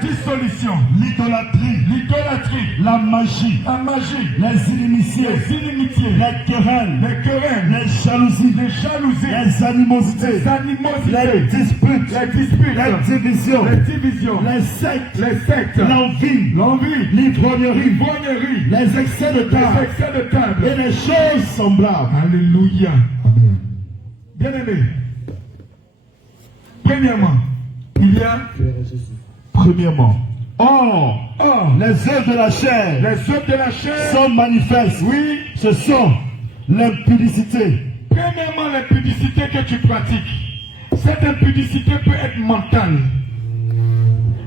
dissolution, l'idolâtrie, la magie, les inimitiés, les querelles, les jalousies, les animosités, les disputes, les divisions, les sectes, l'envie, l'ivrognerie, les excès de table et les choses semblables. Alléluia. Amen. Bien-aimé, premièrement, il y a Or, les œuvres de la chair, sont manifestes. Oui. Ce sont l'impudicité. Premièrement, l'impudicité que tu pratiques. Cette impudicité peut être mentale.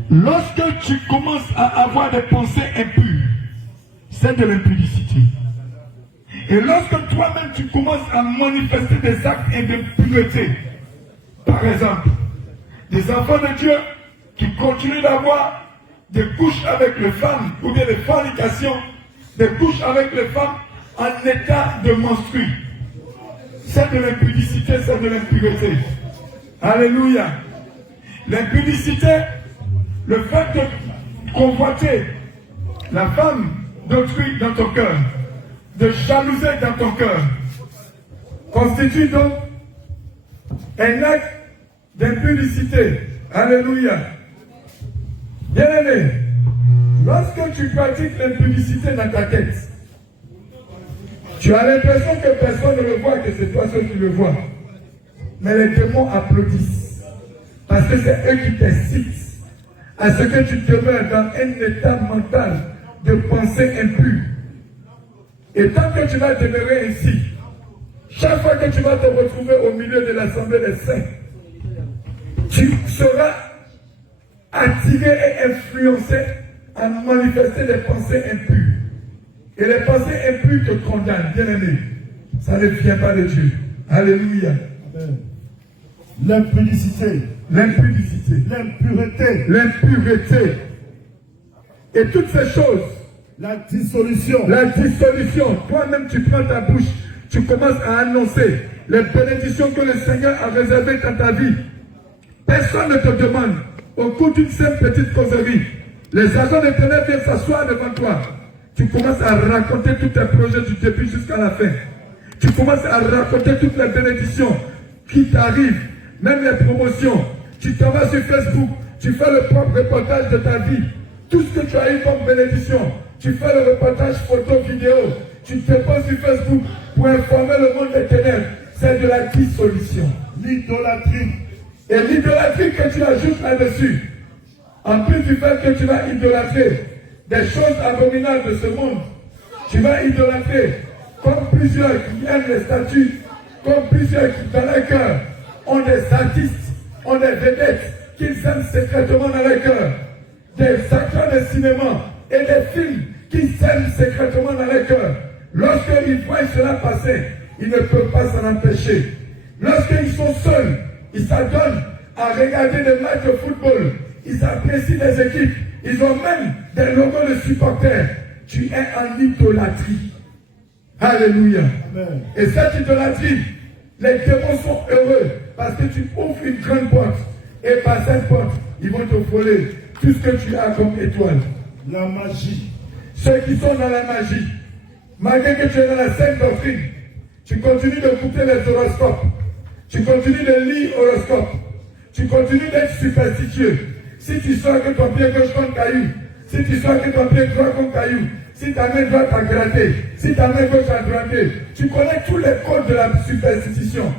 Lorsque tu commences à avoir des pensées impures, c'est de l'impudicité. Et lorsque toi-même tu commences à manifester des actes d'impureté, par exemple, des enfants de Dieu qui continuent d'avoir des couches avec les femmes, ou bien des fornications, des couches avec les femmes en état de menstru. C'est de l'impudicité, c'est de l'impureté. Alléluia. L'impudicité, le fait de convoiter la femme d'autrui dans ton cœur, de jalouser dans ton cœur, constitue donc un acte d'impudicité. Alléluia. Bien-aimé, lorsque tu pratiques l'impudicité dans ta tête, tu as l'impression que personne ne le voit, que c'est toi seul qui le vois. Mais les démons applaudissent. Parce que c'est eux qui t'incitent à ce que tu demeures dans un état mental de pensée impure. Et tant que tu vas demeurer ainsi, chaque fois que tu vas te retrouver au milieu de l'assemblée des saints, tu seras attiré et influencé à manifester des pensées impures. Et les pensées impures te condamnent, bien-aimé. Ça ne vient pas de Dieu. Alléluia. Amen. L'impudicité, l'impureté. Et toutes ces choses. la dissolution. Toi-même, tu prends ta bouche, tu commences à annoncer les bénédictions que le Seigneur a réservées dans ta vie. Personne ne te demande, au cours d'une simple petite causerie, les agents de ténèbres viennent s'asseoir devant toi. Tu commences à raconter tous tes projets du début jusqu'à la fin. Tu commences à raconter toutes les bénédictions qui t'arrivent, même les promotions. Tu t'en vas sur Facebook, tu fais le propre reportage de ta vie. Tout ce que tu as eu comme bénédiction, tu fais le reportage photo, vidéo. Tu te poses sur Facebook pour informer le monde des ténèbres. C'est de la dissolution. L'idolâtrie. Et l'idolâtrie que tu ajoutes là-dessus, en plus du fait que tu vas idolâtrer des choses abominables de ce monde, tu vas idolâtrer comme plusieurs qui aiment les statues, comme plusieurs qui dans leur cœur ont des artistes, ont des vedettes qu'ils aiment secrètement dans leur cœur, des acteurs de cinéma et des films qu'ils aiment secrètement dans leur cœur. Lorsqu'ils voient cela passer, ils ne peuvent pas s'en empêcher. Lorsqu'ils sont seuls, ils s'adonnent à regarder des matchs de football. Ils apprécient les équipes. Ils ont même des logos de supporters. Tu es en idolâtrie. Alléluia. Amen. Et cette idolâtrie, les démons sont heureux parce que tu ouvres une grande porte. Et par cette porte, ils vont te voler tout ce que tu as comme étoile. La magie. Ceux qui sont dans la magie, malgré que tu es dans la sainte doctrine, tu continues d'écouter les horoscopes. Tu continues de lire horoscope. Tu continues d'être superstitieux. Si tu sens que ton pied gauche compte caillou, si tu sens que ton pied droit compte caillou, si ta main droite a gratté, si ta main gauche a gratté, tu connais tous les codes de la superstition.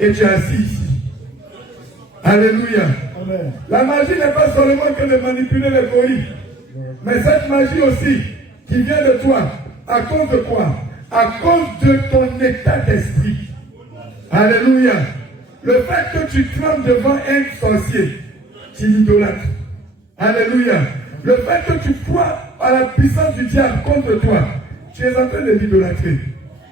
Et tu es assis ici. Alléluia. Amen. La magie n'est pas seulement que de manipuler les gorilles, mais cette magie aussi qui vient de toi. À cause de quoi? À cause de ton état d'esprit. Alléluia. Le fait que tu trembles devant un sorcier, tu l'idolâtres. Alléluia. Le fait que tu crois à la puissance du diable contre toi, tu es en train de l'idolâtrer.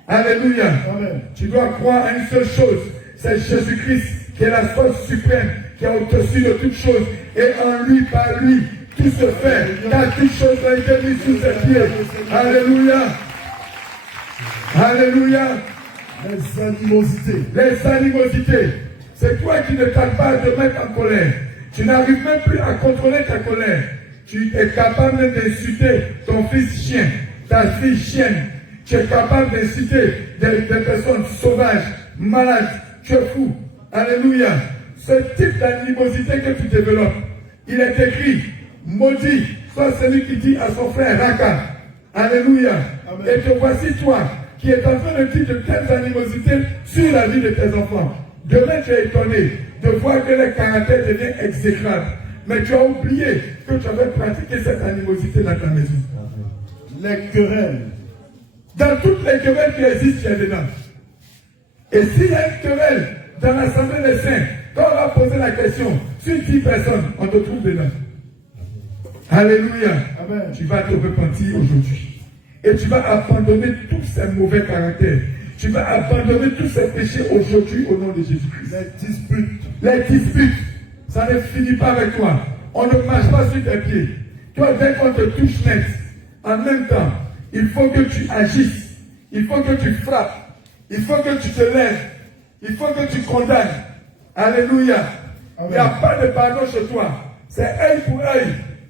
Alléluia. Amen. Tu dois croire à une seule chose, c'est Jésus-Christ qui est la force suprême, qui est au-dessus de toutes choses. Et en lui, par lui, tout se fait, car toute chose a été mise sous ses pieds. Alléluia. Alléluia. Les animosités. Les animosités. C'est toi qui ne tardes pas de mettre en colère. Tu n'arrives même plus à contrôler ta colère. Tu es capable d'insulter ton fils chien, ta fille chienne. Tu es capable d'insulter des personnes sauvages, malades. Tu es fou. Alléluia. Ce type d'animosité que tu développes, il est écrit, maudit soit celui qui dit à son frère Raka. Alléluia. Amen. Et te voici toi, qui est en train de dire de telles animosités sur la vie de tes enfants. Demain, tu es étonné de voir que le caractère devient exécrable. Mais tu as oublié que tu avais pratiqué cette animosité dans ta maison. Les querelles. Dans toutes les querelles qui existent, tu es dedans. Et s'il y a une querelle dans l'assemblée des saints, quand on va poser la question, sur 10 personnes, on te trouve dedans. Alléluia. Amen. Tu vas te repentir aujourd'hui. Et tu vas abandonner tous ces mauvais caractères. Tu vas abandonner tous ces péchés aujourd'hui au nom de Jésus-Christ. Les disputes, ça ne finit pas avec toi. On ne marche pas sur tes pieds. Toi, dès qu'on te touche net, en même temps, il faut que tu agisses. Il faut que tu frappes. Il faut que tu te lèves. Il faut que tu condamnes. Alléluia. Il n'y a pas de pardon chez toi. C'est œil pour œil,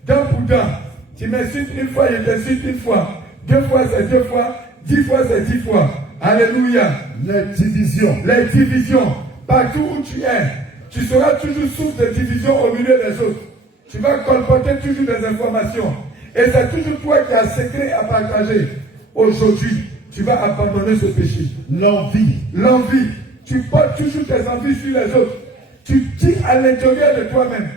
dent pour dent. Tu m'insultes une fois, je t'insulte une fois. 2 fois, c'est 2 fois. 10 fois, c'est 10 fois. Alléluia. Les divisions. Les divisions. Partout où tu es, tu seras toujours source de division au milieu des autres. Tu vas colporter toujours des informations. Et c'est toujours toi qui as un secret à partager. Aujourd'hui, tu vas abandonner ce péché. L'envie. L'envie. Tu portes toujours tes envies sur les autres. Tu dis à l'intérieur de toi-même.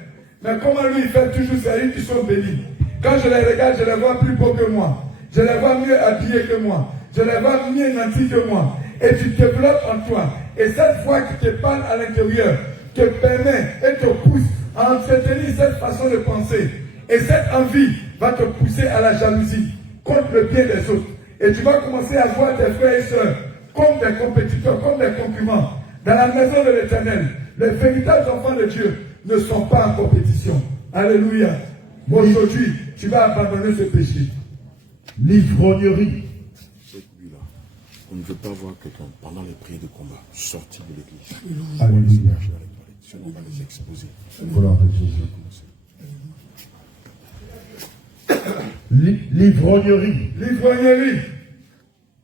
Mais comment lui, il fait toujours ces qui sont bénis. Quand je les regarde, je les vois plus beaux que moi. Je les vois mieux habillés que moi. Je les vois mieux nantis que moi. Et tu développes en toi. Et cette voix qui te parle à l'intérieur te permet et te pousse à entretenir cette façon de penser. Et cette envie va te pousser à la jalousie contre le bien des autres. Et tu vas commencer à voir tes frères et sœurs comme des compétiteurs, comme des concurrents. Dans la maison de l'Éternel, les véritables enfants de Dieu ne sont pas en compétition. Alléluia. Aujourd'hui, tu vas abandonner ce péché. L'ivrognerie. Cette nuit-là, on ne veut pas voir quelqu'un pendant les prières de combat sortir de l'église. Alléluia. Si on va les exposer. Gloire à Jésus. L'ivrognerie. L'ivrognerie.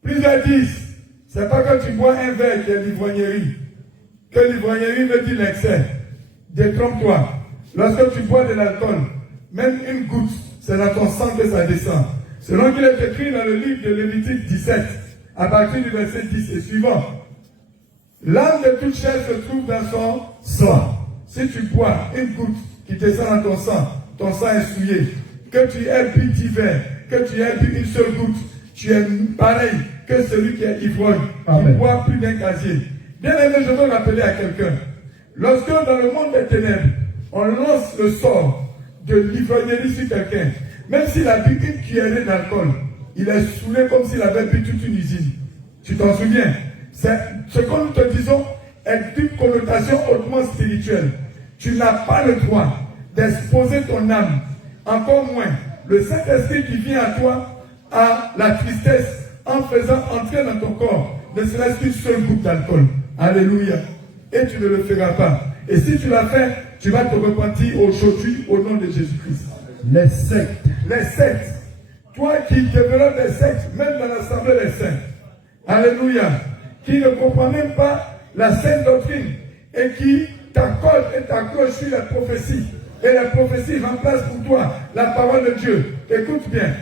Plusieurs disent, c'est pas quand tu bois un verre qu'il y a l'ivrognerie. Que l'ivrognerie veut dire l'excès. Détrompe-toi. Lorsque tu bois de l'alcool, même une goutte, c'est dans ton sang que ça descend. Selon qu'il est écrit dans le livre de Lévitique 17, à partir du verset 10 et suivant. L'âme de toute chair se trouve dans son sang. Si tu bois une goutte qui descend dans ton sang est souillé. Que tu aies bu 10 verres, que tu aies bu une seule goutte, tu es pareil que celui qui est ivrogne, qui boit plus d'un casier. Bien aimé, je veux rappeler à quelqu'un, lorsque dans le monde des ténèbres, on lance le sort de l'ivrognerie sur quelqu'un, même s'il a bu une cuillerée d'alcool, il est saoulé comme s'il avait bu toute une usine. Tu t'en souviens? Ce que nous te disons est une connotation hautement spirituelle. Tu n'as pas le droit d'exposer ton âme, encore moins le Saint-Esprit qui vient à toi, à la tristesse en faisant entrer dans ton corps ne serait-ce qu'une seule goutte d'alcool. Alléluia. Et tu ne le feras pas. Et si tu l'as fait, tu vas te repentir aujourd'hui au nom de Jésus-Christ. Les sectes. Les sectes. Toi qui développes des sectes, même dans l'assemblée des saints. Alléluia. Qui ne comprend même pas la sainte doctrine et qui t'accorde et t'accroche sur la prophétie. Et la prophétie remplace pour toi la parole de Dieu. Écoute bien.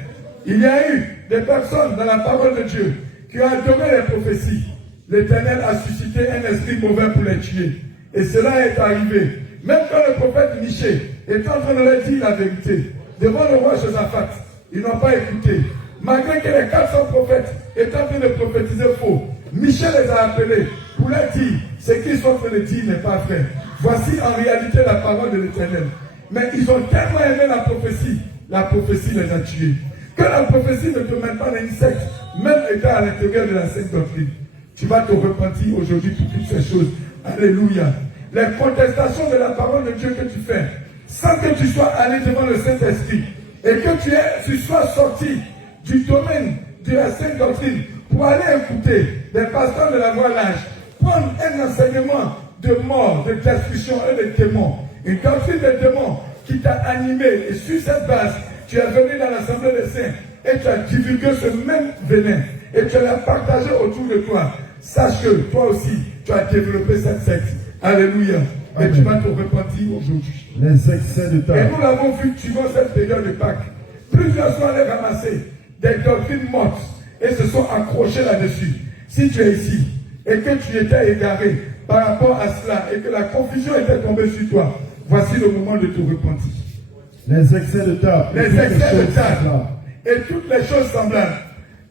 Il y a eu des personnes dans la parole de Dieu qui ont adoré les prophéties. L'Éternel a suscité un esprit mauvais pour les tuer. Et cela est arrivé. Même quand le prophète Michée était en train de leur dire la vérité, devant le roi Josaphat, ils n'ont pas écouté. Malgré que les 400 prophètes étaient en train de prophétiser faux, Michée les a appelés pour leur dire, ce qu'ils sont en train de dire n'est pas vrai. Voici en réalité la parole de l'Éternel. Mais ils ont tellement aimé la prophétie les a tués. Que la prophétie ne te mette pas dans une secte, même étant à l'intérieur de la sainte doctrine. Tu vas te repentir aujourd'hui pour toutes ces choses. Alléluia. Les contestations de la parole de Dieu que tu fais, sans que tu sois allé devant le Saint-Esprit, et que tu sois sorti du domaine de la sainte doctrine pour aller écouter des pasteurs de la voie large, prendre un enseignement de mort, de destruction et de démons, une doctrine des démons qui t'a animé, et sur cette base, tu es venu dans l'Assemblée des Saints et tu as divulgué ce même venin et tu l'as partagé autour de toi. Sache que toi aussi, tu as développé cette secte. Alléluia. Et tu vas te repentir aujourd'hui. Les excès de ta. Et nous l'avons vu durant cette période de Pâques. Plusieurs sont allés ramasser des doctrines mortes et se sont accrochés là-dessus. Si tu es ici et que tu étais égaré par rapport à cela et que la confusion était tombée sur toi, voici le moment de te repentir. Les excès de table. Les excès de table et toutes les choses semblables.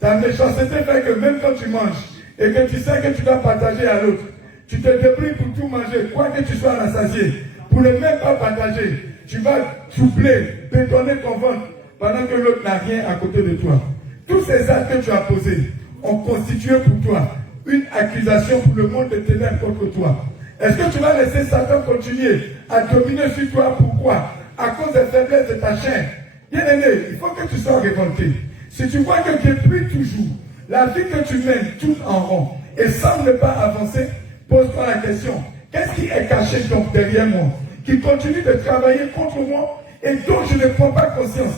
Ta méchanceté fait que même quand tu manges et que tu sais que tu dois partager à l'autre, tu te débrouilles pour tout manger, quoi que tu sois rassasié, pour ne même pas partager. Tu vas troubler, bétonner ton ventre pendant que l'autre n'a rien à côté de toi. Tous ces actes que tu as posés ont constitué pour toi une accusation pour le monde des ténèbres contre toi. Est-ce que tu vas laisser Satan continuer à dominer sur toi? Pourquoi? À cause des faiblesses de ta chair. Bien aimé, il faut que tu sois révolté. Si tu vois que depuis toujours, la vie que tu mènes tourne en rond et semble ne pas avancer, pose-toi la question. Qu'est-ce qui est caché donc derrière moi, qui continue de travailler contre moi et dont je ne prends pas conscience?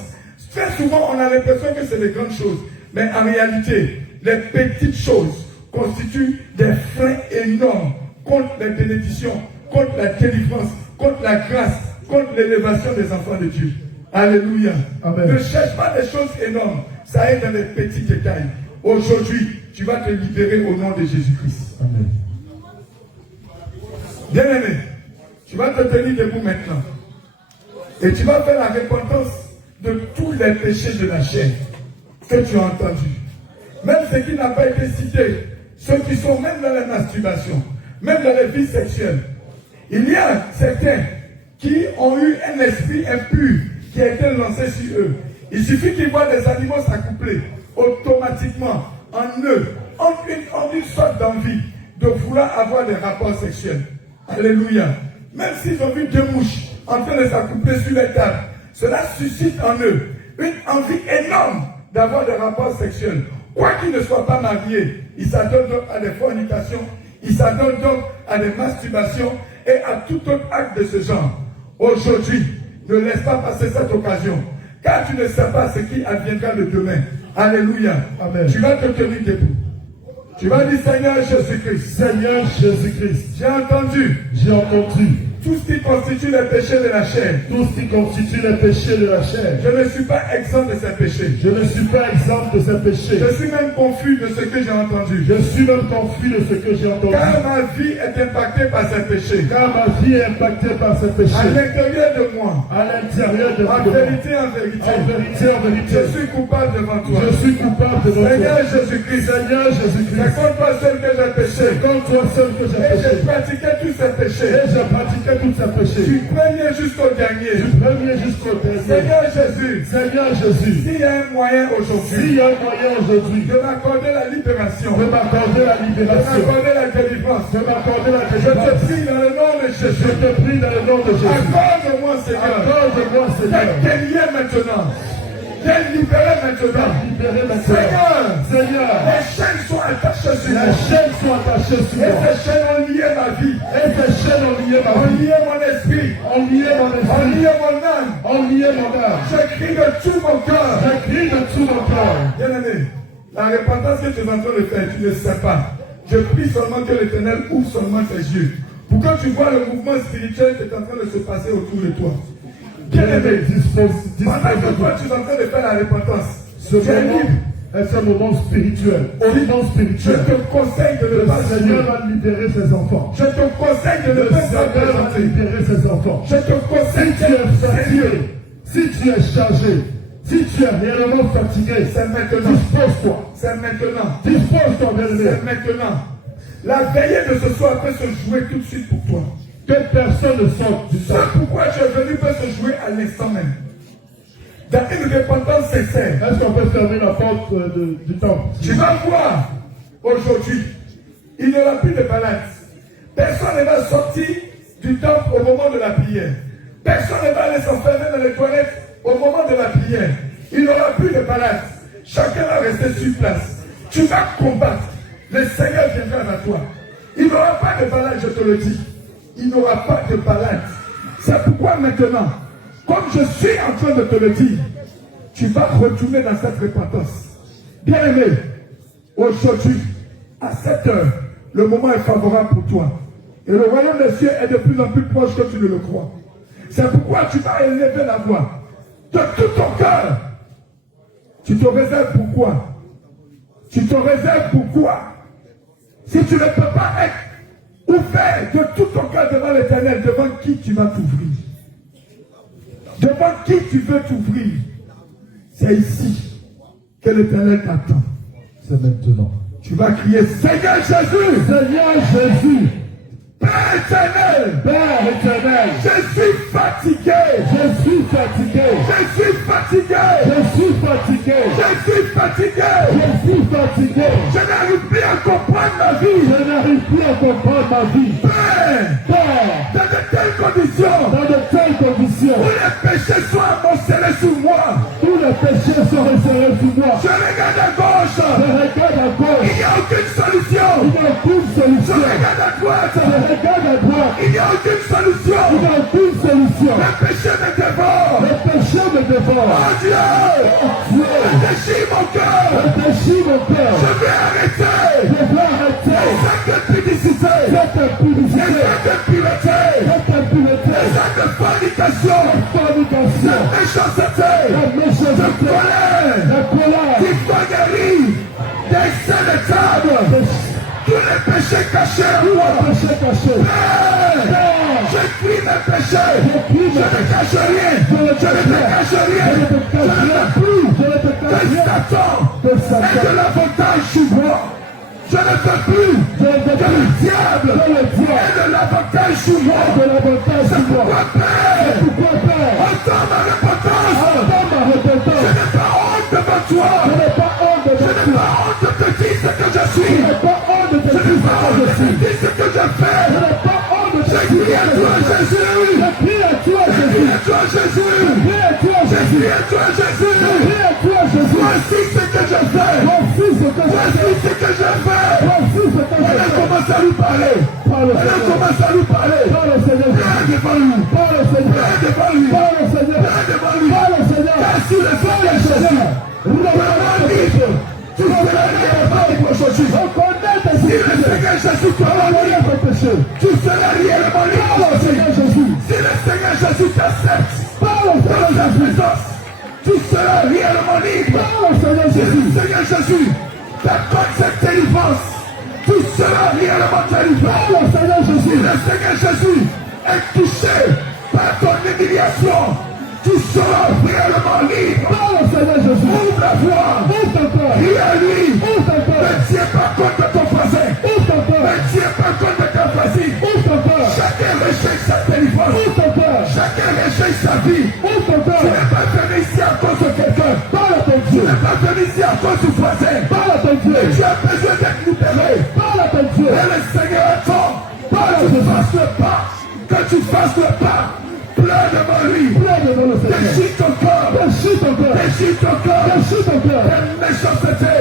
Très souvent, on a l'impression que c'est des grandes choses, mais en réalité, les petites choses constituent des freins énormes contre les bénédictions, contre la délivrance, contre la grâce, contre l'élévation des enfants de Dieu. Alléluia. Amen. Ne cherche pas des choses énormes, ça est dans les petits détails. Aujourd'hui, tu vas te libérer au nom de Jésus-Christ. Amen. Bien-aimé, tu vas te tenir debout maintenant. Et tu vas faire la repentance de tous les péchés de la chair que tu as entendus. Même ce qui n'a pas été cité, ceux qui sont même dans la masturbation, même dans les vies sexuelles. Il y a certains qui ont eu un esprit impur qui a été lancé sur eux. Il suffit qu'ils voient des animaux s'accoupler, automatiquement, en eux, ont une sorte d'envie de vouloir avoir des rapports sexuels. Alléluia. Même s'ils ont vu deux mouches en train de s'accoupler sur les tables, cela suscite en eux une envie énorme d'avoir des rapports sexuels. Quoi qu'ils ne soient pas mariés, ils s'adonnent donc à des fornications, ils s'adonnent donc à des masturbations et à tout autre acte de ce genre. Aujourd'hui, ne laisse pas passer cette occasion, car tu ne sais pas ce qui adviendra de demain. Alléluia. Amen. Tu vas te tenir debout. Tu vas dire Seigneur Jésus-Christ. Seigneur Jésus-Christ. J'ai entendu. Tout ce qui constitue les péchés de la chair. Tout ce qui constitue les péchés de la chair. Je ne suis pas exempt de ces péchés. Je ne suis pas exempt de ces péchés. Je suis même confus de ce que j'ai entendu. Je suis même confus de ce que j'ai entendu. Car ma vie est impactée par ces péchés. Car ma vie est impactée par ces péchés. À l'intérieur de moi. À l'intérieur de moi. En vérité, en vérité. En vérité, en vérité. Je suis coupable devant toi. Je suis coupable devant toi. Seigneur Jésus-Christ. Seigneur Jésus-Christ. C'est contre toi seul que j'ai péché. C'est contre toi seul que j'ai péché. Et j'ai pratiqué tous ces péchés. Et j'ai pratiqué tous ces péchés. Du premier jusqu'au dernier. Du premier jusqu'au dernier. Seigneur Jésus. Seigneur Jésus. S'il y a un moyen aujourd'hui. S'il y a un moyen aujourd'hui. De m'accorder la libération. De m'accorder la libération. De m'accorder la délivrance. De m'accorder la Je délivrance. te prie dans le nom de Jésus. Je te prie dans le nom de Jésus. Accorde-moi, Seigneur. Accorde-moi, Seigneur. D'être délié maintenant. D'être libéré maintenant. Libéré maintenant. Seigneur. Les chaînes sont attachées sur moi. Les chaînes sont attachées sur moi. Et ces chaînes ont lié ma vie. Et ces chaînes ont lié ma Ont vie. lié mon esprit. Ont lié mon Ont esprit. lié mon âme. Ont lié mon âme. Je crie de tout mon cœur. Je crie de tout mon cœur. Bien-aimé, la repentance que tu es en train de faire, tu ne sais pas. Je prie seulement que l'Éternel ouvre seulement tes yeux. Pour que tu vois le mouvement spirituel qui est en train de se passer autour de toi. Bien-aimé, pendant que toi tu es en train de faire la repentance, tu es libre. C'est un moment spirituel. Au moment Je spirituel. te conseille de ne Le pas Seigneur jouer. va libérer ses enfants. Je te conseille de ne Le pas Seigneur va présenter. libérer ses enfants. Je te conseille Si tu es fatigué, si tu es chargé, si tu es réellement fatigué, c'est maintenant. dispose-toi. C'est maintenant. Dispose-toi, bien-aimé. C'est maintenant. La veillée de ce soir peut se jouer tout de suite pour toi. Que personne ne sorte du C'est temps. pourquoi tu es venu peut se jouer à l'instant même. Dans une repentance sincère. Est-ce qu'on peut fermer la porte du temple? Tu vas voir aujourd'hui, il n'y aura plus de balade. Personne ne va sortir du temple au moment de la prière. Personne ne va aller s'enfermer dans les toilettes au moment de la prière. Il n'y aura plus de balade. Chacun va rester sur place. Tu vas combattre. Le Seigneur viendra vers toi. Il n'y aura pas de balade, je te le dis. Il n'y aura pas de balade. C'est pourquoi maintenant, comme je suis en train de te le dire, tu vas retourner dans cette repentance. Bien-aimé, aujourd'hui, à cette heure, le moment est favorable pour toi. Et le royaume des cieux est de plus en plus proche que tu ne le crois. C'est pourquoi tu vas élever la voix de tout ton cœur. Tu te réserves pourquoi? Tu te réserves pourquoi? Si tu ne peux pas être ouvert de tout ton cœur devant l'Éternel, devant qui tu vas t'ouvrir? Devant qui tu veux t'ouvrir? C'est ici que l'Éternel t'attend. C'est maintenant. Tu vas crier, Seigneur Jésus! Seigneur Jésus! Père éternel! Père éternel! Je suis fatigué! Je suis fatigué! Je suis fatigué! Je suis fatigué! Je suis fatigué! Je suis fatigué! Je n'arrive plus à comprendre ma vie! Je n'arrive plus à comprendre ma vie! Père! Père! Dans de telles conditions! Dans de telles conditions! Où les péchés soient amoncelés sur moi! Tous les péchés sont resserrés sur moi! Je regarde à gauche! Je regarde à gauche! Il n'y a aucune solution! Il n'y a aucune Je solution! regarde à droite! Je regarde à droite! Il n'y a aucune solution! Il n'y a aucune solution! Le péché me dévore! Le péché me dévore! Oh Dieu! Dieu! Déchire mon cœur! Déchire mon cœur! Je vais arrêter! Je vais arrêter Cette impudicité! cette impudicité! Cette impureté! Cette impunité! Cette fornication! Fornication! Cette méchanceté! La méchanceté! Colère! La colère! L'hypocrisie! Des scènes de table! Tous les péchés cachés en moi! Le péché caché! Père! Je crie mes péchés! Je Je ne cache rien! Je ne te cache rien! Je ne te Je cache ne rien! veux plus Je ne te cache de rien! Satan! De Et de Satan! l'avantage sur moi! Je ne veux plus Je ne te que le diable de le diable! ait de l'avantage sur moi! De l'avantage sur moi! Pourquoi, Père? Pourquoi, Père? Entends ma repentance! Entends ma Je repentance! n'ai pas honte devant toi! Je n'ai pas honte de Je n'ai toi! pas honte de te dire ce que je suis! Je n'ai pas honte de Je te n'ai dire pas ce que honte je de te suis! dire ce que je fais! Je n'ai pas honte de te Je dire crie à ce que toi, je fais! Jésus! Je prie à toi, Je Jésus! crie à toi, Jésus! Je prie à toi, Je Jésus! crie à toi, Jésus! Je prie à toi, Jésus! Voici ce que je fais! Voici ce que je Voici fais! ce que je fais! Voici ce que je Elle fais! commence à lui parler! Parle, Elle Seigneur! commence à lui parler! Parle, Seigneur! Viens devant lui! Parle, Seigneur! Viens devant lui! Parle, Seigneur! Viens devant lui! Parle, Seigneur! Car sur le sang de Jésus, vraiment libre! Tu seras réellement libre aujourd'hui! Reconnais tes Si le péchés! Seigneur Jésus te rend Reconnais libre, tes péchés! tu seras réellement libre Parle, aujourd'hui! Seigneur Jésus! Si le Seigneur Jésus t'accepte Parle, dans Seigneur sa Jésus! présence, tu seras réellement libre! Parle, Seigneur Si le Jésus! Seigneur Jésus t'accorde cette délivrance, tu seras réellement délivré! Parle, Seigneur Si Jésus! le Seigneur Jésus est touché par ton humiliation, tu seras réellement libre! Parle, Seigneur Jésus! Ouvre la voie! Ouvre ton cœur! Crie à lui! Ouvre ton cœur! Ne tiens pas compte de ton voisin! Ouvre ton cœur! Ne tiens pas compte de ta voisine! Ouvre ton cœur! Chacun rejette sa délivrance! Ouvre ton cœur! Chacun rejette sa vie! Ouvre ton Tu cœur! n'es pas venu ici à cause de quelqu'un! Parle à ton Tu Dieu! n'es pas venu ici à cause du voisin! Parle à ton Dieu! Tu as besoin d'être libéré! Parle à ton Dieu! Et le Seigneur attend que tu fasses le pas! Que tu fasses le pas! Pleure devant lui! Pleure devant le Seigneur! Déchire ton corps! Déchire ton cœur! Déchire ton corps! Déchire ton cœur! Ta méchanceté,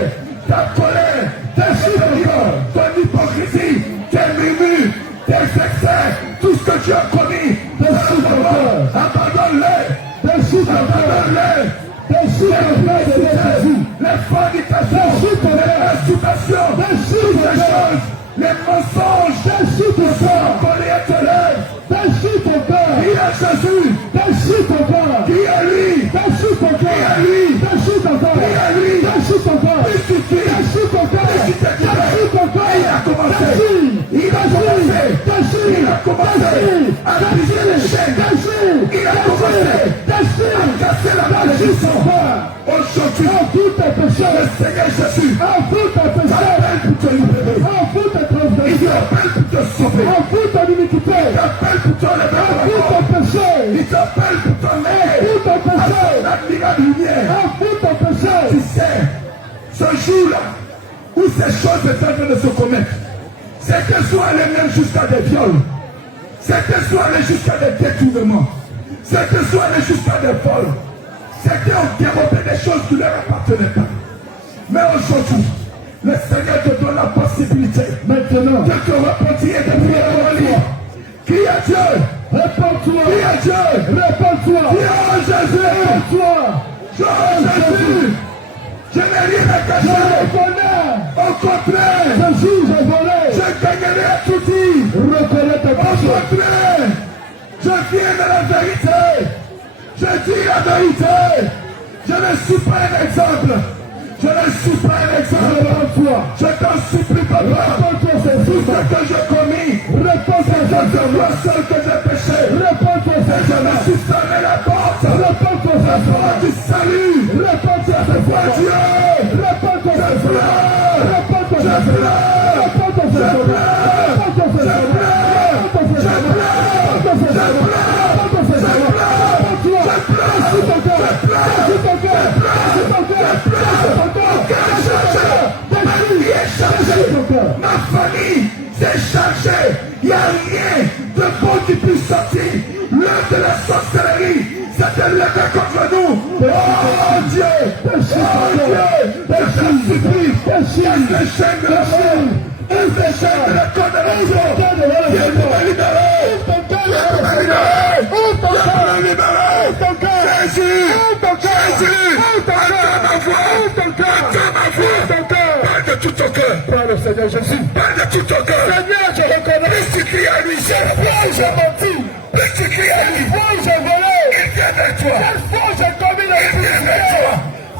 ta colère, Déchire ton cœur! ton hypocrisie, tes murmures, tes excès, tout ce que tu as commis, Déchire ton cœur! abandonne-les, Déchire ton cœur! abandonne-les, Déchire ton cœur de Jésus! les fornications, Déchire ton les cœur! masturbations, Déchire toutes ton les cœur! choses, les mensonges, Déchire ton cœur! colère te lève, Déchire ton cœur! crie à Jésus, Déchire ton cœur! crie à lui, Déchire ton crie cœur! à lui, Déchire ton cœur! crie à lui, Déchire ton cœur! tu cries, Déchire ton cœur! Déchire ton cœur! il a commencé, Déchire! il a commencé, Déchire! il a commencé à briser les chaînes, Déchire! il a commencé Déchire! à casser la Déchire ton malédiction. cœur! Aujourd'hui, Envoue tes péchés! le Seigneur Jésus Envoue tes péchés! t'appelle pour te libérer, Envoue tes il transgressions! t'appelle pour te sauver, Envoue ton iniquité! il t'appelle pour te lever de la Envoue mort, ton péché! il t'appelle pour t'emmener Envoue ton à péché! son admirable lumière. Envoue ton péché! Tu sais, ce jour-là, où ces choses sont en train de se commettre, c'est qu'elles soient allées même jusqu'à des viols, c'est qu'elles soient allées jusqu'à des détournements, c'est qu'elles soient allées jusqu'à des vols, c'est qu'elles ont dérobé des choses qui ne leur appartenaient pas. Mais aujourd'hui, le Seigneur te donne la possibilité Maintenant, de te repentir et de prier devant lui. Crie à Dieu, Réponds-toi. Dis à Dieu. Réponds-toi. Dis à Jésus. Réponds-toi. Jésus. Je n'ai rien à Je cacher. reconnais. Au contraire. Jésus, j'ai volé. Je gagnerai à tout dire. Reconnais tes Au péchés. contraire. Je viens de la vérité. Je dis la vérité. Je ne suis pas un exemple. Je ne suis pas un exemple. Réponds-toi. Je t'en supplie, papa. Réponds-toi, Tout Jésus. ce que j'ai commis. Réponds-toi, C'est de Jésus. toi seul que j'ai péché. Réponds-toi, Et je me Jésus. suis fermé la porte. Réponds-toi, La Jésus. porte du salut. Réponds-toi, Vois Jésus. Dieu. Réponds-toi, Je Jésus. pleure. Réponds-toi, Je Jésus. pleure. Réponds-toi, Je Jésus. pleure. Réponds-toi, Je Jésus. pleure. Réponds-toi, Je Jésus. pleure. Réponds-toi, Je Jésus. pleure. Réponds-toi, Jésus. Je pleure. Réponds-toi. Je pleure. Jésus, ton cœur. Je pleure. Jésus, ton cœur. Jésus, ton cœur. Jésus, ton cœur. Jésus, ton cœur. Ma vie est chargée. Jésus, ton cœur. Ma famille s'est chargée. Il n'y a rien de bon qui puisse sortir. L'œuvre de la sorcellerie s'est élevée contre nous. Oh Dieu. Oh Dieu. Je te supplie. Casse les chaînes de la mort. Ouvre les chaînes de la condamnation. Viens pour me libérer. Viens pour me libérer. Viens pour me libérer. Jésus. Jésus. Entends ma voix. Entends ma voix. Parle de tout ton cœur. Parle au Seigneur Jésus. Parle de tout ton cœur. Seigneur, je reconnais. Plus tu cries à lui, Cette fois où j'ai menti. plus tu cries à lui, Cette fois où j'ai volé. il vient vers toi. Cette fois où j'ai commis le Il vient vers toi.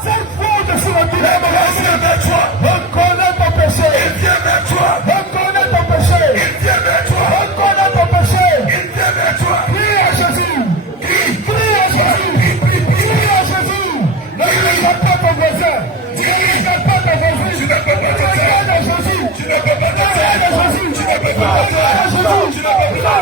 Cette fois où je suis rendu La mort vient vers toi. reconnais ton péché. Il vient vers toi. Reconnais ton péché. Il vient vers toi. Reconnais ton péché. Il vient vers toi. Crie à Jésus. Crie à Jésus. Crie à Jésus. Ne regarde pas ton voisin. Ne regarde pas ton voisin. Tu ne peux pas te taire. Regarde à Jésus. Tu ne peux pas te taire. Regarde à Jésus. Tu ne peux pas te taire. Regarde à Jésus. Tu ne peux pas te taire.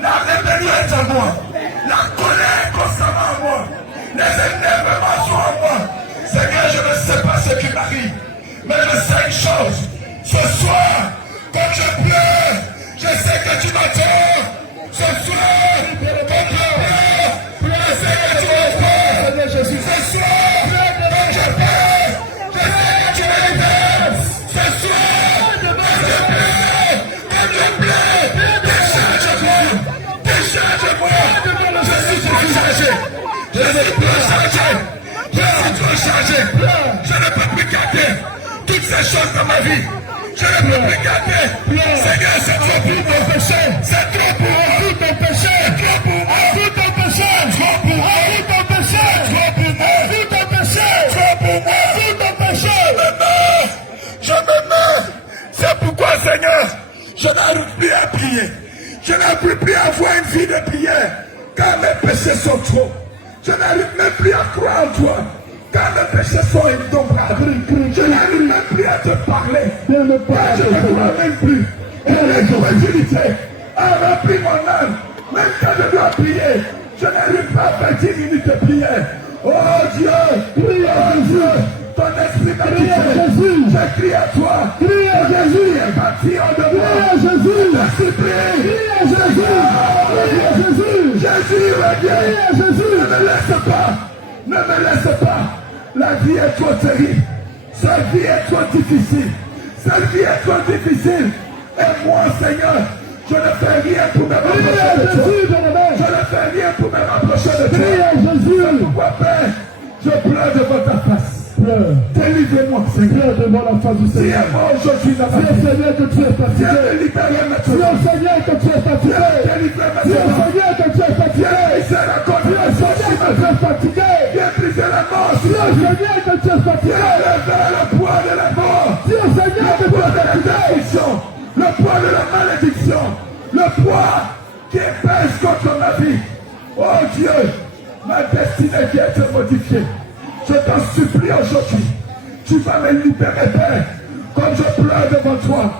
La rébellion est en moi. La colère constamment en moi. Les énervements sont en moi. Seigneur, je ne sais pas ce qui m'arrive. Mais je sais une chose. Ce soir, quand je pleure, je sais que tu m'attends. Ce soir, quand je pleure, je sais que tu m'attends. Ce soir, quand je pleure, je sais que tu me libères. Ce soir, quand je pleure, décharge-moi. Je suis trop chargé. Je suis trop chargé. Je suis trop chargé. Je ne peux plus garder toutes ces choses dans ma vie. Je ne peux plus garder. Seigneur, c'est trop pour mon péché. C'est trop pour moi. Tout ton péché. Trop pour moi. Tout ton péché. Trop pour moi. Tout ton péché. Trop pour moi. Tout ton péché. Trop pour moi. Tout ton péché. Je me meurs. C'est pourquoi, Seigneur, je n'arrive plus à prier. Je n'arrive plus à avoir une vie de prière. Car mes péchés sont trop. Je n'arrive même plus à croire en toi. Car mes péchés sont innombrables. Je n'arrive même plus à te parler. Car je ne crois même plus. Et l'incrédulité a rempli mon âme. Même quand je dois prier, je n'arrive pas à faire 10 minutes de prière. Oh Dieu, prie à Jésus. Ton esprit m'a quitté. Je crie à toi. Crie à Jésus. Il est parti en de moi. Crie à Jésus. Je supplie. Crie à Jésus. Crie à Jésus. Jésus, reviens. Crie à Jésus. Ne me laisse pas. Ne me laisse pas. La vie est trop terrible. Cette vie est trop difficile. Cette vie est trop difficile. Et moi, Seigneur, je ne fais rien pour me rapprocher de toi. Je ne fais rien pour me rapprocher de toi. C'est pourquoi, Père, je pleure devant ta face. Pleure. Délivrez-moi, Seigneur. Pleure devant la face du Seigneur. Dis-moi aujourd'hui dans ma Dis au vie. Seigneur que tu es Viens fatigué. me libérer Dis maintenant. au Seigneur que tu es fatigué. Délivrer Dis au maintenant. Seigneur que tu es fatigué. Briser la Dis au condamnation. Seigneur que tu es fatigué. Viens briser la mort. Dis au Seigneur que tu es fatigué. Viens lever le poids de la mort. Dis au Seigneur que Le tu poids es de la fatigué. destruction. Le poids de la malédiction. Le poids qui pèse contre ma vie. Oh Dieu, ma destinée qui a été modifiée. Je t'en supplie aujourd'hui. Tu vas me libérer, Père. Comme je pleure devant toi.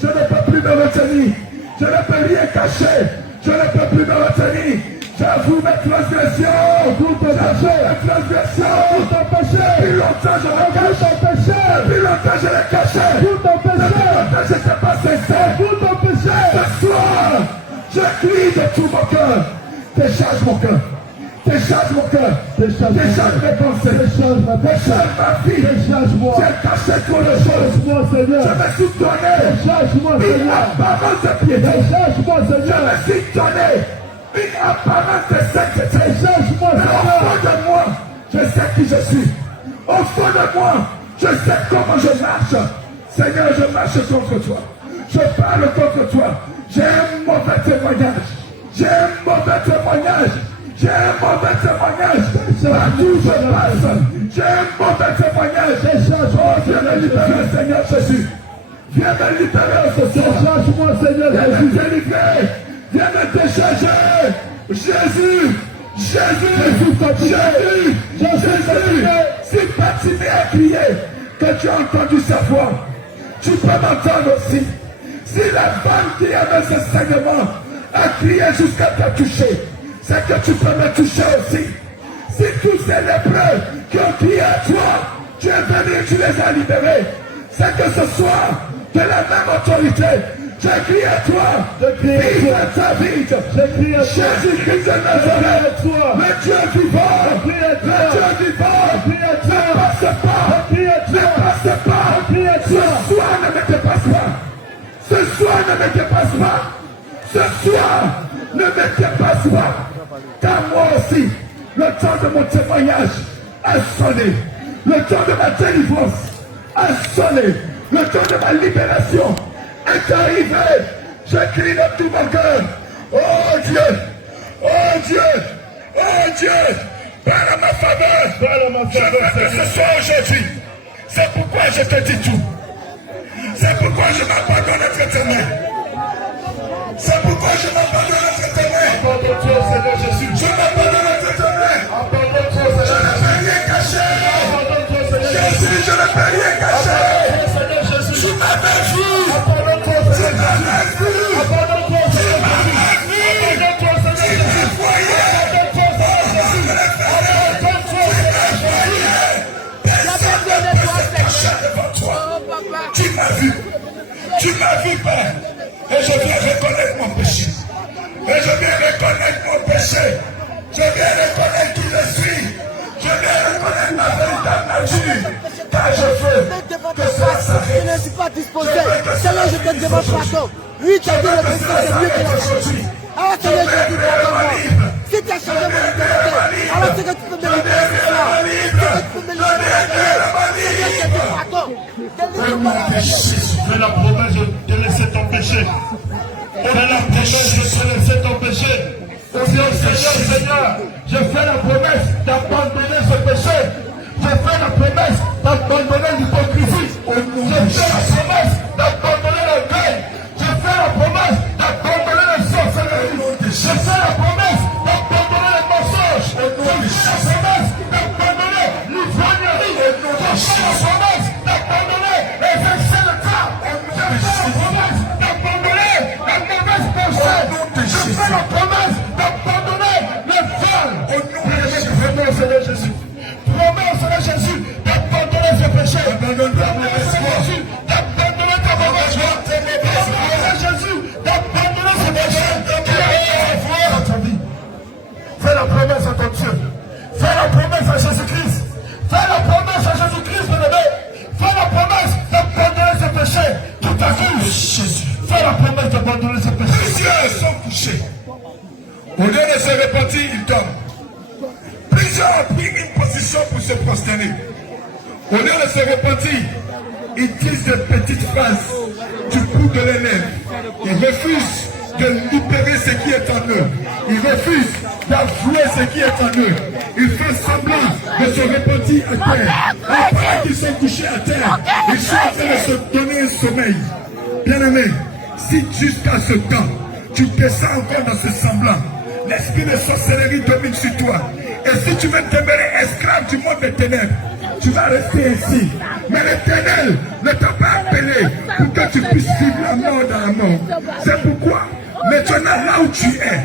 Je ne peux plus me retenir. Je ne peux rien cacher. Je ne peux plus me retenir. J'avoue mes transgressions. Tout ton péché. Mes transgressions. Tout ton péché. Depuis longtemps je le Tout cache. ton péché. Depuis longtemps je le cachais. Tout ton Depuis péché. longtemps je n'étais pas sincère. Tout ton péché. Ce soir, je crie de tout mon cœur. Décharge mon cœur. Décharge mon cœur. Décharge mes pensées. Décharge ma Décharge personne. ma vie. Décharge-moi. J'ai caché trop de choses. Décharge-moi, Seigneur. Je me suis donné Décharge-moi, une Seigneur. apparence de piété. Décharge-moi, Je Seigneur. me suis donné une apparence de sainteté. Décharge-moi, Mais au Seigneur. fond de moi, je sais qui je suis. Au fond de moi, je sais comment je marche. Seigneur, je marche contre toi. Je parle contre toi. J'ai un mauvais témoignage. J'ai un mauvais témoignage. J'ai un mauvais témoignage. Partout où je passe, j'ai un mauvais témoignage. Oh, viens me libérer, Seigneur Jésus. Viens me libérer ce soir. Décharge-moi, Seigneur Viens Jésus. me délivrer. Viens me décharger. Jésus. Jésus. Jésus. Jésus. Si Bartimée a crié que tu as entendu sa voix, tu peux m'entendre aussi. Si la femme qui avait ce saignement a crié jusqu'à te toucher, c'est que tu peux me toucher aussi. Si tous ces lépreux qui ont crié à toi, tu es venu et tu les as libérés, c'est que ce soir, de la même autorité, j'ai crié à toi, vive ta vie, J'ai crié à toi. Jésus-Christ de Nazareth, le Dieu vivant, le Dieu vivant, ne passe pas, ne passe pas, ce soir ne me dépasse pas, ce soir ne me dépasse pas, ce soir ne me dépasse pas, car moi aussi, le temps de mon témoignage a sonné, le temps de ma délivrance a sonné, le temps de ma libération est arrivé. Je crie de tout mon cœur. Oh Dieu, oh Dieu, oh Dieu, parle à ma faveur. Je veux que ce soit aujourd'hui. C'est pourquoi je te dis tout. C'est pourquoi je m'abandonne entre tes mains. C'est pourquoi je m'abandonne entre tes mains. Je m'abandonne entre tes mains. Je ne peux rien cacher. Jésus, je ne peux rien cacher. Tu m'avais vu. Tu m'avais vu. Tu m'avais vu. Tu me voyais. Tu m'as vu. Tu m'as vu, Père. Et je viens reconnaître mon péché. Et je viens reconnaître mon péché. Je viens reconnaître qui je suis. Je viens reconnaître ma véritable nature. Car je veux que cela s'arrête. Je ne suis pas disposé. Seigneur, je te demande pardon. Oui, tu as dit le Christ, c'est mieux que la chose. Alors, Seigneur, je te dis pardon. Si tu as changé mon identité, alors c'est que tu peux me libérer ce soir. C'est que tu peux me libérer. Seigneur, je te dis pardon. Fais la promesse de te laisser ton péché. Fais la promesse de te laisser ton péché. Seigneur, Seigneur, je fais la promesse d'abandonner ce péché. Je fais la promesse d'abandonner l'hypocrisie. Je fais la promesse d'abandonner la veille. Je fais la promesse d'abandonner la sorcellerie. Je fais la promesse d'abandonner les mensonges. Je fais la promesse d'abandonner l'ivrognerie. Je fais la promesse d'abandonner les excès de temps. Je fais la promesse d'abandonner la mauvaise pensée. Je fais la promesse d'abandonner le vol. Promets, Seigneur Jésus. Promets, Seigneur Jésus, d'abandonner ce péché. Promets, Seigneur Jésus, d'abandonner ta mauvaise foi. Promets, Seigneur Jésus, d'abandonner ce péché. Dans ta vie. Fais la promesse à ton Dieu. Fais la promesse à Jésus-Christ. Fais la promesse à Jésus-Christ, bien-aimé. Fais la promesse d'abandonner ce péché. Tout à coup, Jésus. Fais la promesse d'abandonner ce péché. Plusieurs sont couchés. Au lieu de se repentir, ils dorment. Plusieurs ont pris une position pour se prosterner. Au lieu de se repentir, ils disent des petites phrases du bout de les lèvres. Ils refusent de libérer ce qui est en eux. Ils refusent d'avouer ce qui est en eux. Ils font semblant de se repentir à terre. Après qu'ils sont couchés à terre, ils sont en train de se donner un sommeil. Bien-aimé, si jusqu'à ce temps, tu descends encore dans ce semblant, l'esprit de sorcellerie domine sur toi. Et si tu veux demeurer esclave du monde des ténèbres, tu vas rester ici. Mais l'Éternel ne t'a pas appelé pour que tu puisses vivre la mort dans la mort. C'est pourquoi, maintenant là où tu es,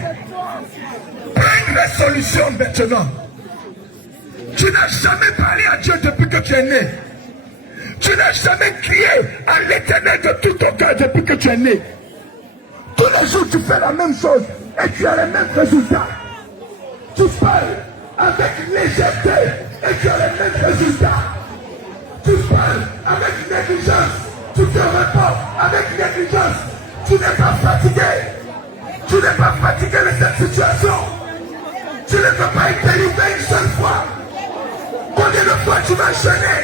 prends une résolution maintenant. Tu n'as jamais parlé à Dieu depuis que tu es né. Tu n'as jamais crié à l'Éternel de tout ton cœur depuis que tu es né. Tous les jours tu fais la même chose et tu as les mêmes résultats. Tu parles avec légèreté et tu as les mêmes résultats. Tu parles avec négligence, tu te réponds avec négligence. Tu n'es pas fatigué. Tu n'es pas fatigué de cette situation. Tu ne peux pas être délivré une seule fois. Combien de fois tu vas jeûner?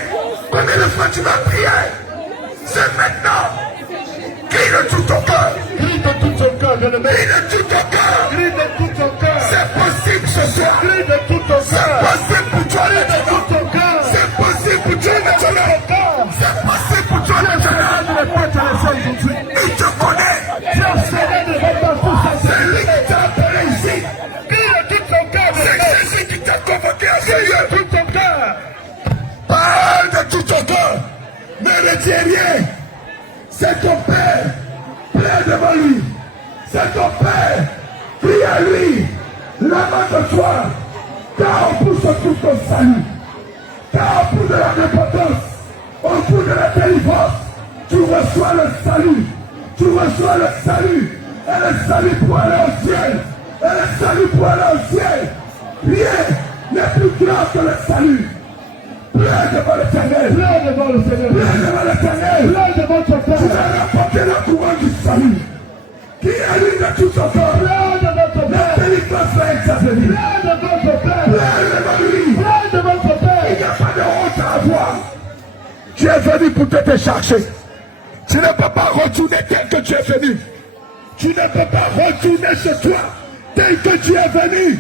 Combien de fois tu vas prier? C'est maintenant. Crie de tout ton cœur. Crie de tout ton cœur, bien-aimé. Crie de tout ton cœur. Crie de tout ton cœur. C'est possible ce soir. Crie de tout ton C'est cœur. possible pour toi Crie de maintenant. tout ton cœur. C'est possible pour toi maintenant. C'est possible pour toi maintenant. Je ne vais pas te laisser aujourd'hui. Il te connaît. Tu as cédé de repas tout ça. C'est lui qui t'a appelé ici. Crie de tout ton cœur, C'est bien-aimé. Jésus qui t'a convoqué à ce Crie lieu. de tout ton cœur. Parle de tout ton cœur. Ne retiens rien. C'est ton Père. Pleure devant lui. C'est ton Père. Prie à lui. Lamente-toi. Car au bout se trouve ton salut. Car au bout de la repentance, au bout de la délivrance, tu reçois le salut. Tu reçois le salut. Et le salut pour aller au ciel. Et le salut pour aller au ciel. Rien n'est plus grand que le salut. Pleure devant l'Éternel. Pleure devant le Seigneur. Pleure devant l'Éternel. Pleure devant ton Tu Père. vas rapporter la couronne du salut. Qui est lui de tout ton corps. Pleure devant ton La Père. délivrance va intervenir. Pleure devant ton Père. Pleure devant lui. Pleure devant ton Il Père. n'y a pas de honte à avoir. Tu es venu pour te décharger. Tu ne peux pas retourner tel que tu es venu. Tu ne peux pas retourner chez toi tel que tu es venu.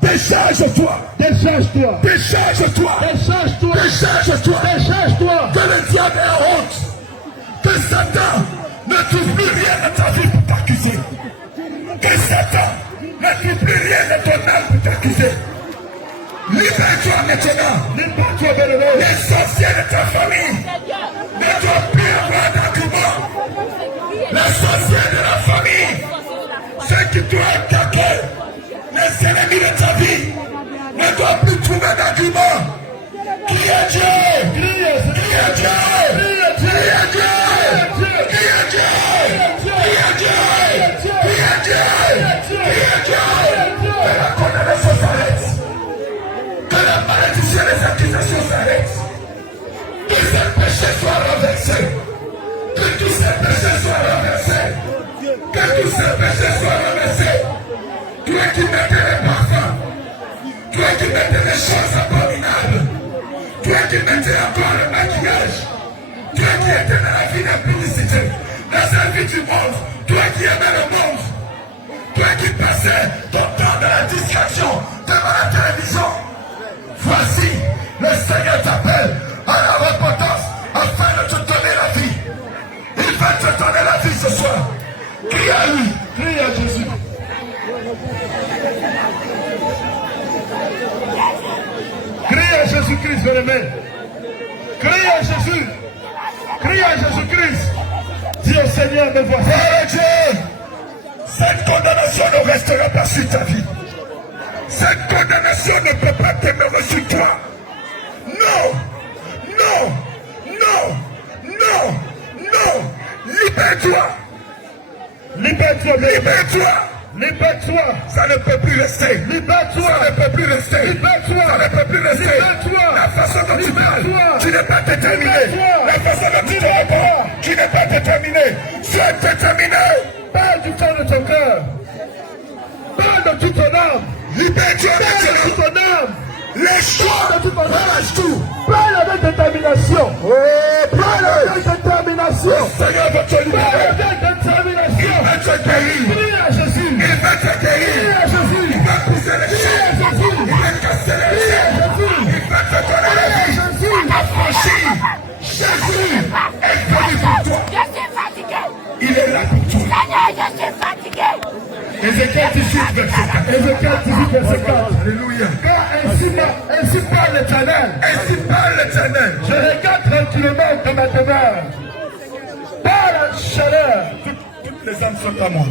Décharge-toi. Décharge-toi. Décharge-toi. Décharge-toi. Décharge-toi. Décharge-toi. Que le diable ait honte. Que Satan ne trouve plus rien dans ta vie pour t'accuser. Que Satan ne trouve plus rien dans ton âme pour t'accuser. Libère-toi maintenant. Libère-toi, bien-aimé. Les sorciers de ta famille ne doivent plus avoir d'argument. Les sorciers de la famille, ceux qui t'ont attaqué, les ennemis de ta vie, ne doivent plus trouver d'argument. Qui est Dieu? Qui est Dieu? Qui est Dieu? Qui est Dieu? Qui est Dieu? Qui est Dieu? Qui est Dieu? Que la condamnation s'arrête. Que la malédiction et les accusations s'arrêtent. Que ces péchés soient renversés. Que tous ces péchés soient renversés. Que tous ces péchés soient renversés. Toi qui mettais les parfums. Toi qui mettais les choses abominables. Toi qui mettais encore le maquillage. Toi qui étais dans la vie d'impudicité. Dans la vie du monde. Toi qui aimais le monde. Toi qui passais ton temps dans la distraction devant la télévision. Voici, le Seigneur t'appelle à la repentance afin de te donner la vie. Il va te donner la vie ce soir. Crie à lui. Crie à Jésus. Crie à Jésus-Christ, bien-aimé. Crie à Jésus. Crie à Jésus-Christ. Dis au Seigneur, me voici. Oh Dieu, cette condamnation ne restera pas sur ta vie. Cette condamnation ne peut pas demeurer sur toi. Non, non, non, non, non. Libère-toi. Libère-toi, Libère-toi. libère-toi. Ça ne peut plus rester. Libère-toi. Ça ne peut plus rester. Libère-toi. Ça ne peut plus rester. Libère-toi. La façon dont tu parles, Libère-toi. tu n'es pas déterminé. Libère-toi. La façon dont tu te réponds, tu n'es pas déterminé. Tu es déterminé. Parle du fond de ton cœur. Parle de toute ton âme. Libère-toi Parle de toute maintenant. ton âme. Les choix que tu dans fasses. les jours. Parle avec détermination. Parle avec détermination. Seigneur va te Parle libérer. avec détermination. Il va te guérir. Prie à Jésus. Il va te Prie guérir. à Jésus. Il va pousser les Prie à chaînes. Jésus. Il va casser les Prie à chaînes. Jésus. Il va te donner la vie. Jésus. Affranchi. Jésus est venu pour toi. Je suis fatigué. Il est là pour toi. Seigneur, je suis fatigué. Ézéchiel 18, verset 4. Ézéchiel 18, verset 4. Alléluia. Car ainsi parle l'Éternel. Ainsi parle l'Éternel. Je regarde tranquillement de ma demeure. Par la chaleur. Toutes les âmes sont à moi.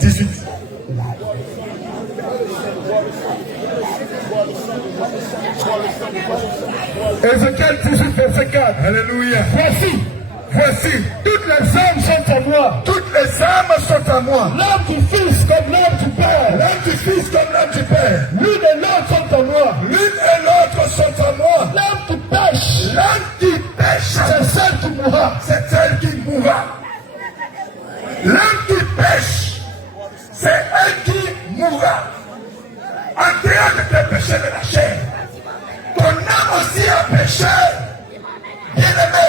18. Ézéchiel 18, verset 4. Alléluia. Voici, toutes les âmes sont à moi. Toutes les âmes sont à moi. L'âme du Fils comme l'âme du Père. L'âme du Fils comme l'âme du Père. L'une et l'autre sont à moi. L'une et l'autre sont à moi. L'âme qui pêche, L'âme qui pêche, c'est celle qui mourra. c'est celle qui mourra. L'âme qui pêche, c'est elle qui mourra. En dehors de tes péchés de la chair, ton âme aussi a péché. Bien-aimé,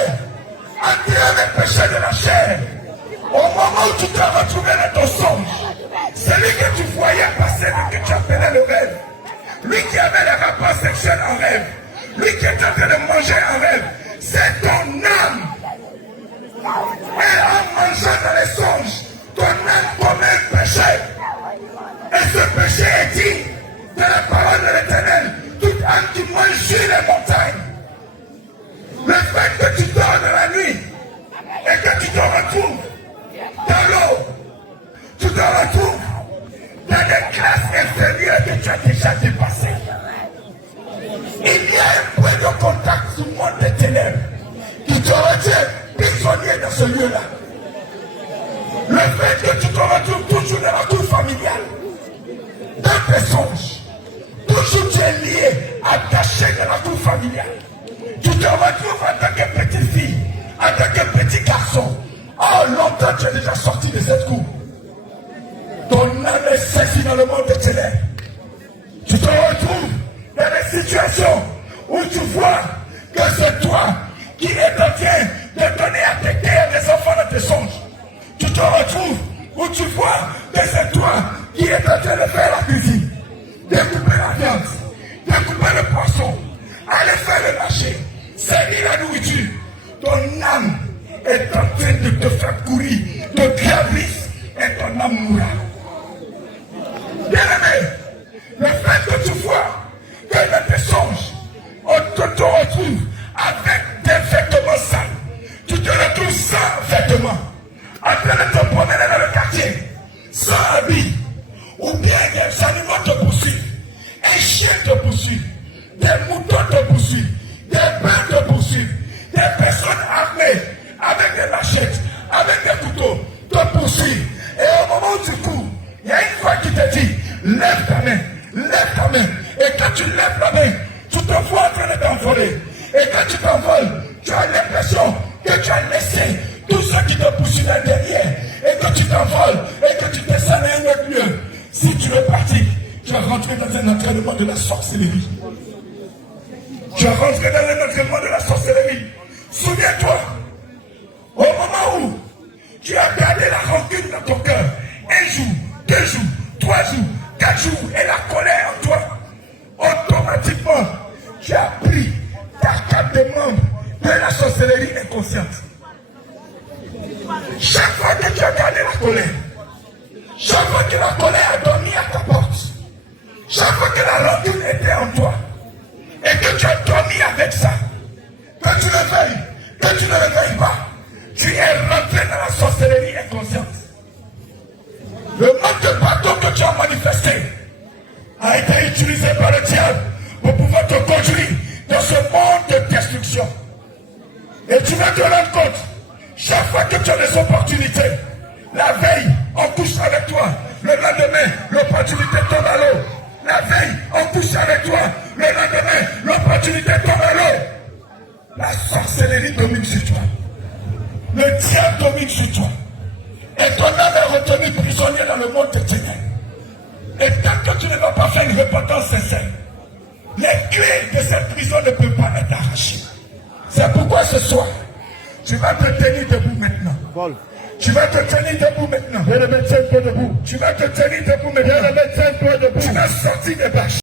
en dehors des péchés de la chair, au moment où tu t'es retrouvé dans ton songe, celui que tu voyais passer, lui que tu appelais le rêve, lui qui avait les rapports sexuels en rêve, lui qui était en train de manger en rêve, c'est ton âme. Et en mangeant dans les songes, ton âme commet un péché. Et ce péché est dit de la parole de l'Éternel. Toute âme qui mange sur les montagnes. Le fait que tu dors dans la nuit et que tu te retrouves dans l'eau, tu te retrouves dans des classes inférieures que tu as déjà dépassées. Il y a un point de contact sur le monde des ténèbres qui te retient prisonnier dans ce lieu-là. Le fait que tu te retrouves toujours dans la cour familiale, dans tes songes, toujours tu es lié, attaché dans la cour familiale. Tu te retrouves en tant que petite fille, en tant que petit garçon. Oh, longtemps tu es déjà sorti de cette cour. Ton âme est saisie dans le monde des ténèbres. Tu te retrouves dans des situations où tu vois que c'est toi qui es en train de donner à tes terres des enfants dans tes songes. Tu te retrouves où tu vois que c'est toi qui es en train de faire la cuisine, découper la viande, découper le poisson, aller faire le marché, servir la nourriture. Ton âme est en train de te faire courir, de gravir, et ton âme mourra. Bien-aimé, le fait que tu vois que dans tes songes, on te retrouve avec des vêtements sales, tu te retrouves sans vêtements, en train de te promener dans le quartier, sans habit, ou bien des animaux te poursuivent, un chien te poursuit, des moutons te poursuivent, des bœufs te poursuivent, des personnes armées avec des machettes, avec des couteaux te poursuivent. Et au moment où tu cours, il y a une voix qui te dit, lève ta main, lève ta main. Et quand tu lèves la main, tu te vois en train de t'envoler. Et quand tu t'envoles, tu as l'impression que tu as laissé tous ceux qui te poursuivent derrière. Et que tu t'envoles, et que tu descends à un autre lieu. Si tu es parti, tu es rentré dans un entraînement de la sorcellerie. Tu es rentré dans un entraînement de la sorcellerie. Souviens-toi, au moment où tu as gardé la rancune dans ton cœur, 1 jour, 2 jours, 3 jours, 4 jours, et la colère en toi, automatiquement, tu as pris ta carte de membre de la sorcellerie inconsciente. Chaque fois que tu as gardé la colère, chaque fois que la colère a dormi à ta porte, chaque fois que la rancune était en toi, et que tu as dormi avec ça, que tu le veuilles, que tu ne le veuilles pas, tu es rentré dans la sorcellerie inconsciente. Le manque de pardon que tu as manifesté a été utilisé par le diable pour pouvoir te conduire dans ce monde de destruction. Et tu vas te rendre compte, chaque fois que tu as des opportunités, la veille, on couche avec toi, le lendemain, l'opportunité tombe à l'eau. La veille, on couche avec toi, le lendemain, l'opportunité tombe à l'eau. La sorcellerie domine sur toi. Le diable domine sur toi. Et ton âme est retenue prisonnier dans le monde des ténèbres. Et tant que tu ne vas pas faire une repentance sincère, les clés de cette prison ne peuvent pas être arrachées. C'est pourquoi ce soir, tu vas te tenir debout maintenant. Paul. Tu vas te tenir debout maintenant. Viens le médecin, toi debout. Tu vas te tenir debout maintenant. Viens le médecin, toi debout. Tu vas sortir des bâches.